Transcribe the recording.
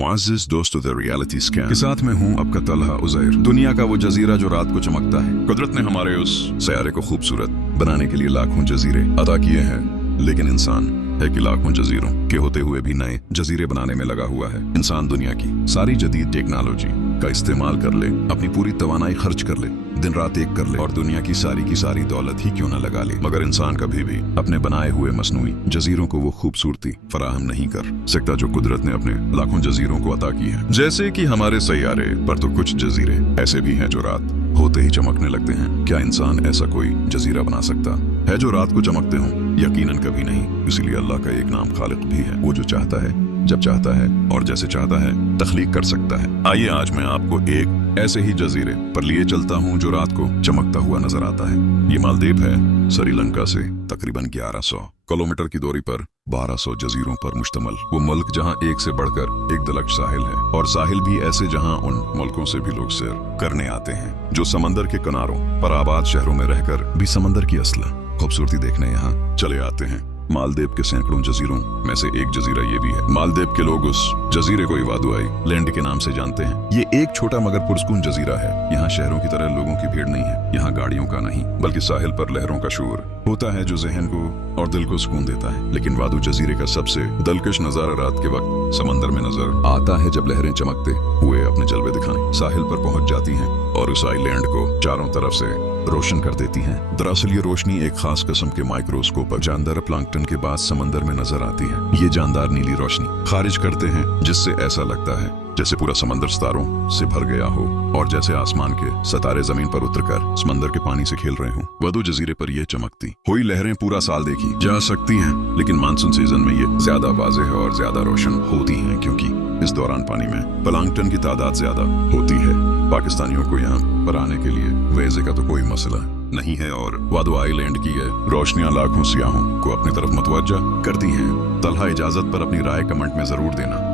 मुअज़्ज़िज़ दोस्तों, the reality scan के साथ में हूँ आपका तलहा उज़ैर। दुनिया का वो जजीरा जो रात को चमकता है। कुदरत ने हमारे उस सयारे को खूबसूरत बनाने के लिए लाखों जजीरे अता किए हैं, लेकिन इंसान है कि लाखों जजीरों के होते हुए भी नए जजीरे बनाने में लगा हुआ है। इंसान दुनिया की सारी जदीद टेक्नोलॉजी का इस्तेमाल कर ले, अपनी पूरी तवानाई खर्च कर ले, दिन रात एक कर ले और दुनिया की सारी दौलत ही क्यों न लगा ले, मगर इंसान कभी भी अपने बनाए हुए मसनूई जजीरों को वो खूबसूरती फराहम नहीं कर सकता जो कुदरत ने अपने लाखों जजीरों को अता की है। जैसे कि हमारे सैयारे पर तो कुछ जजीरे ऐसे भी हैं जो रात होते ही चमकने लगते हैं। क्या इंसान ऐसा कोई जजीरा बना सकता है जो रात को चमकते हों? यकीनन कभी नहीं। इसीलिए अल्लाह का एक नाम खालिक भी है, वो जो चाहता है, जब चाहता है और जैसे चाहता है तख्लीक कर सकता है। आइए आज मैं आपको एक ऐसे ही जजीरे पर लिए चलता हूँ जो रात को चमकता हुआ नजर आता है। ये मालदीव है, श्रीलंका से तकरीबन 1100 किलोमीटर की दूरी पर 1200 जजीरों पर मुश्तमल वो मुल्क जहाँ एक से बढ़कर एक दलक साहिल है, और साहिल भी ऐसे जहाँ उन मुल्कों से भी लोग सैर करने आते हैं जो समंदर के किनारों पर आबाद शहरों में रहकर भी समंदर की असला खूबसूरती देखने यहाँ चले आते हैं। मालदीव के सैकड़ों जजीरों में से एक जजीरा ये भी है। मालदीव के लोग उस जजीरे को वादुआई लैंड के नाम से जानते हैं। ये एक छोटा मगर पुरस्कून जजीरा है। यहाँ शहरों की तरह लोगों की भीड़ नहीं है, यहाँ गाड़ियों का नहीं, बल्कि साहिल पर लहरों का शोर होता है जो जहन को और दिल को सुकून देता है। लेकिन वादू जजीरे का सबसे दिलकश नजारा रात के वक्त समंदर में नजर आता है, जब लहरें चमकते हुए अपने जलवे दिखाने साहिल पर पहुंच जाती हैं और उस आइलैंड को चारों तरफ से रोशन कर देती हैं। दरअसल ये रोशनी एक खास किस्म के माइक्रोस्कोप पर जानदार प्लांक्टन के बाद समंदर में नजर आती है। ये जानदार नीली रोशनी खारिज करते हैं जिससे ऐसा लगता है जैसे पूरा समंदर सितारों से भर गया हो और जैसे आसमान के सितारे जमीन पर उतरकर समंदर के पानी से खेल रहे हों। वदू जजीरे पर यह चमकती हुई लहरें पूरा साल देखी जा सकती हैं, लेकिन मानसून सीजन में ये ज्यादा वाज़ेह और ज्यादा रोशन होती हैं, क्योंकि इस दौरान पानी में प्लांक्टन की तादाद ज्यादा होती है। पाकिस्तानियों को यहाँ पर आने के लिए वीज़े का तो कोई मसला नहीं है, और वादू आइलैंड की ये रोशनियां लाखों सियाहों को अपनी तरफ मुतवज्जा करती हैं। तलहा इजाजत पर अपनी राय कमेंट में जरूर देना।